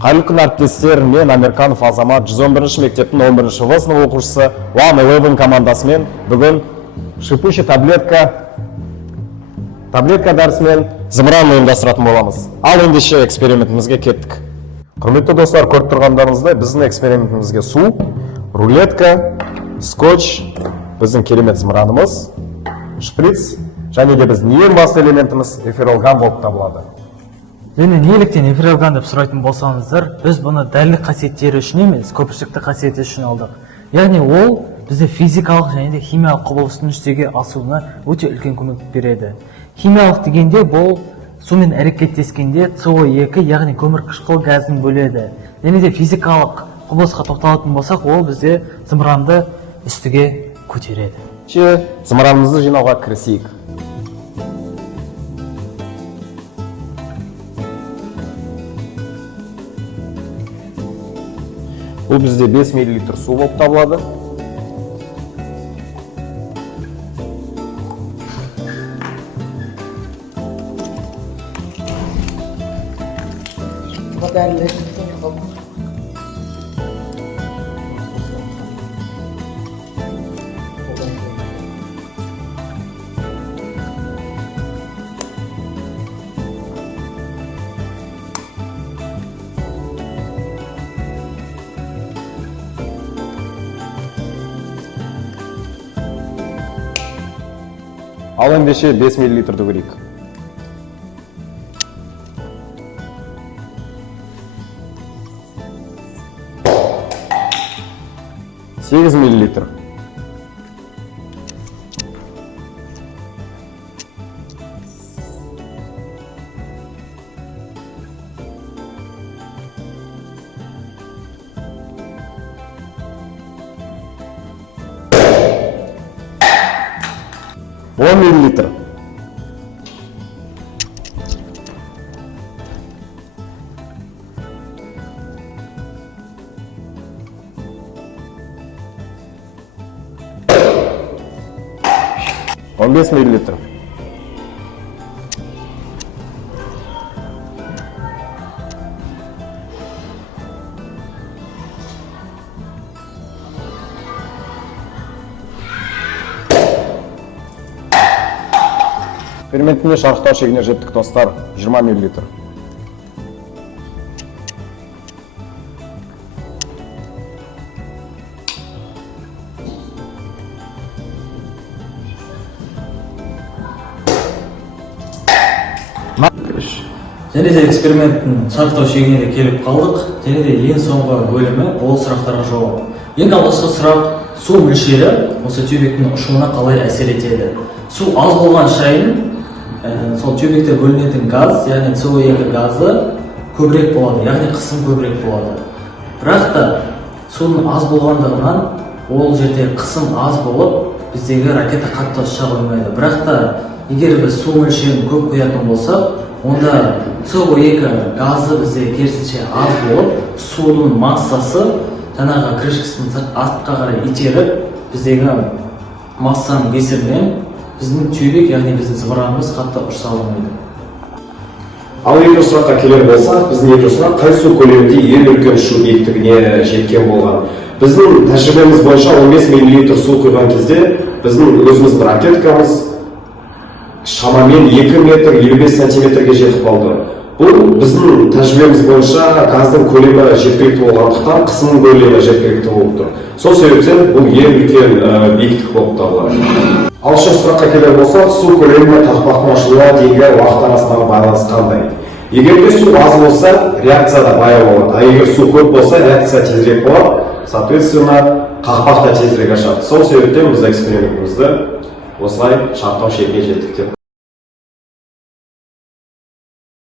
Қайырлы күн әріптестер, мен Амерканов Азамат, 111 мектептің 11 В сынып оқушысы 111 командасымен бүгін шипучий таблетка дәрісімен зымыран ұйымдастыратын боламыз. Ал ендеше экспериментімізге кеттік. Құрметті достар, көріп тұрғандарыңыздай біздің экспериментімізге су, рулетка, скотч, біздің керемет зымыранымыз, шприц және де біздің ең басты элементіміз эфиралган болып табылады. Және неліктен эфиралган деп сұрайтын болсаңыздар, біз бұны дәрілік қасиеттері үшін емес, көпіршікті қасиеті үшін алдық. Яғни ол бізде физикалық және де химиялық құбылыстың жүзеге асуына өте үлкен көмек береді. Химиялық дегенде бұл сумен әрекеттескенде CO2, яғни көмірқышқыл газын бөледі. Және де физикалық құбылысқа тоқталатын болсақ, ол бізде зымыранды үстіге көтереді. Зымыранымызды жинауға кірісейік. Бұл бізде 5 мл су болып табылады. Ал ендеше 5 мл төгерейік. Сегіз миллилитр. Он миллилитр. Он 10 миллилитр. Ферментіне шарықтау шегіне жеттік достар, 20 мл. Және де эксперименттің шарықтау шегіне де келіп қалдық. Және де ең соңғы бөлімі ол сұрақтарға жауап. Ең алғашқы сұрақ, су мөлшері осы тюбиктің ұшуына қалай әсер етеді? Су аз болған сайын сол тюбикте бөлінетін газ, яғни CO2 газы көбірек болады, яғни қысым көбірек болады. Бірақ та судың аз болғандығынан ол жерде қысым аз болып, біздегі ракета қатты ұша қоймайды. Бірақ та егер біз су мөлшерін көп құятын болсақ, онда CO2 газы бізде керісінше аз болып, судың массасы жаңағы крышкасын артқа қарай итеріп, біздегі массаның кесірінен біздің тюбик, яғни біздің зымыранымыз қатты ұша алмайды. Ал екінші сұраққа келер болсақ, біздің екінші сұрақ қай су көлемінде ең үлкен ұшу биіктігіне жеткен болған? Біздің тәжірибеміз бойынша 15 мл су құйған кезде біздің өзіміз ракеткамыз шамамен 2 метр 55 сантиметрге жетіп қалды. Бұл біздің тәжірибеміз бойынша газдың көлемі жеткілікті болғандықтан қысымның көлемі жеткілікті болып тұр. Сол себептен бұл ең үлкен биіктік болып табылады. Ал үшінші сұраққа келер болсақ, су көлемі қақпақтың ашылуына дейінгі уақыт арасындағы байланыс қандай? Егер де су аз болса, реакция да баяу болады. А егер су көп болса, реакция тезірек болады, соответственно, қақпақ та тезірек ашады. Сол себептен біз экспериментімізді осылай шарықтау шегіне жеттік деп